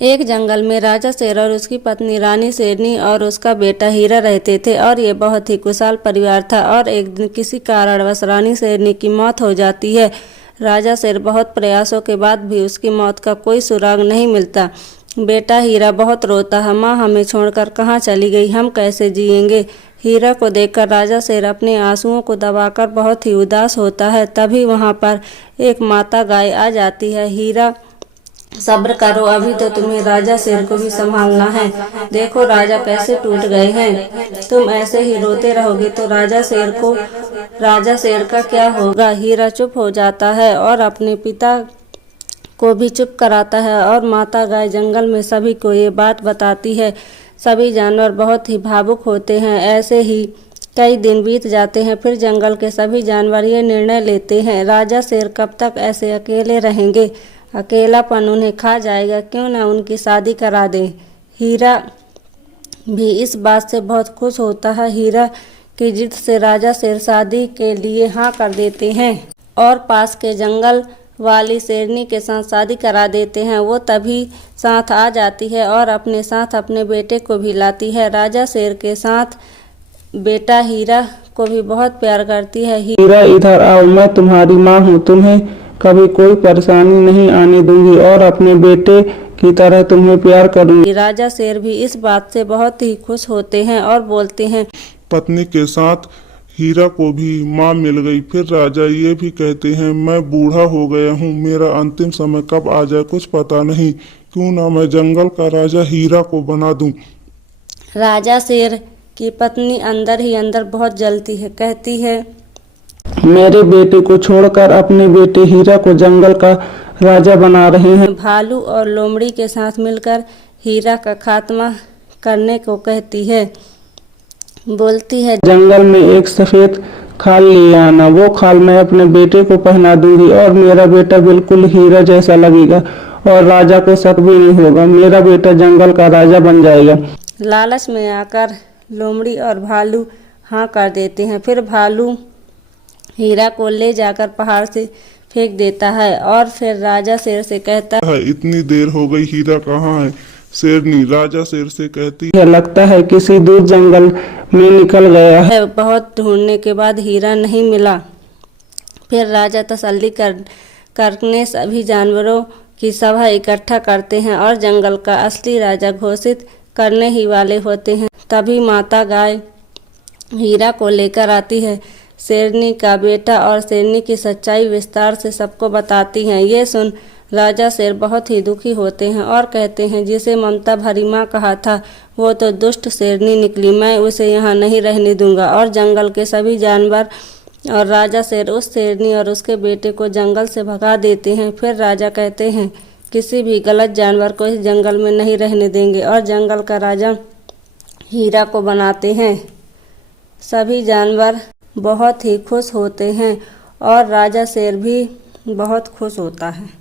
एक जंगल में राजा शेर और उसकी पत्नी रानी शेरनी और उसका बेटा हीरा रहते थे और ये बहुत ही खुशहाल परिवार था। और एक दिन किसी कारणवश रानी शेरनी की मौत हो जाती है। राजा शेर बहुत प्रयासों के बाद भी उसकी मौत का कोई सुराग नहीं मिलता। बेटा हीरा बहुत रोता है, माँ हमें छोड़कर कहाँ चली गई, हम कैसे जिएंगे। हीरा को देखकर राजा शेर अपने आंसुओं को दबाकर बहुत ही उदास होता है। तभी वहाँ पर एक माता गाय आ जाती है। हीरा सब्र करो, अभी तो तुम्हें राजा शेर को भी संभालना है। देखो राजा कैसे टूट गए हैं, तुम ऐसे ही रोते रहोगे तो राजा शेर का क्या होगा। हीरा चुप हो जाता है और अपने पिता को भी चुप कराता है और माता गाय जंगल में सभी को ये बात बताती है। सभी जानवर बहुत ही भावुक होते हैं। ऐसे ही कई दिन बीत जाते हैं। फिर जंगल के सभी जानवर ये निर्णय लेते हैं, राजा शेर कब तक ऐसे अकेले रहेंगे, अकेलापन उन्हें खा जाएगा, क्यों ना उनकी शादी करा दें। हीरा भी इस बात से बहुत खुश होता है। हीरा की जिद से राजा शेर शादी के लिए हाँ कर देते हैं और पास के जंगल वाली शेरनी के साथ शादी करा देते हैं। वो तभी साथ आ जाती है और अपने साथ अपने बेटे को भी लाती है। राजा शेर के साथ बेटा हीरा को भी बहुत प्यार करती है। हीरा इधर आओ, मैं तुम्हारी माँ हूँ, तुम्हें कभी कोई परेशानी नहीं आने दूंगी और अपने बेटे की तरह तुम्हें प्यार करूंगी। राजा शेर भी इस बात से बहुत ही खुश होते हैं और बोलते हैं, पत्नी के साथ हीरा को भी माँ मिल गई। फिर राजा ये भी कहते हैं, मैं बूढ़ा हो गया हूँ, मेरा अंतिम समय कब आ जाए कुछ पता नहीं, क्यों ना मैं जंगल का राजा हीरा को बना दूं। राजा शेर की पत्नी अंदर ही अंदर बहुत जलती है, कहती है, मेरे बेटे को छोड़कर अपने बेटे हीरा को जंगल का राजा बना रहे हैं। भालू और लोमड़ी के साथ मिलकर हीरा का खात्मा करने को कहती है। बोलती है, जंगल में एक सफेद खाल ले आना, वो खाल मैं अपने बेटे को पहना दूंगी और मेरा बेटा बिल्कुल हीरा जैसा लगेगा और राजा को शक भी नहीं होगा, मेरा बेटा जंगल का राजा बन जाएगा। लालच में आकर लोमड़ी और भालू हाँ कर देते हैं। फिर भालू हीरा को ले जाकर पहाड़ से फेंक देता है और फिर राजा शेर से कहता है, इतनी देर हो गई, हीरा कहाँ है। शेरनी राजा शेर से कहती है, लगता है किसी दूर जंगल में निकल गया है। बहुत ढूंढने के बाद हीरा नहीं मिला। फिर राजा तसल्ली करने सभी जानवरों की सभा इकट्ठा करते हैं और जंगल का असली राजा घोषित करने ही वाले होते हैं। तभी माता गाय हीरा को लेकर आती है। शेरनी का बेटा और शेरनी की सच्चाई विस्तार से सबको बताती हैं। ये सुन राजा शेर बहुत ही दुखी होते हैं और कहते हैं, जिसे ममता भरी माँ कहा था वो तो दुष्ट शेरनी निकली, मैं उसे यहाँ नहीं रहने दूंगा। और जंगल के सभी जानवर और राजा शेर उस शेरनी और उसके बेटे को जंगल से भगा देते हैं। फिर राजा कहते हैं, किसी भी गलत जानवर को इस जंगल में नहीं रहने देंगे और जंगल का राजा हीरा को बनाते हैं। सभी जानवर बहुत ही खुश होते हैं और राजा शेर भी बहुत खुश होता है।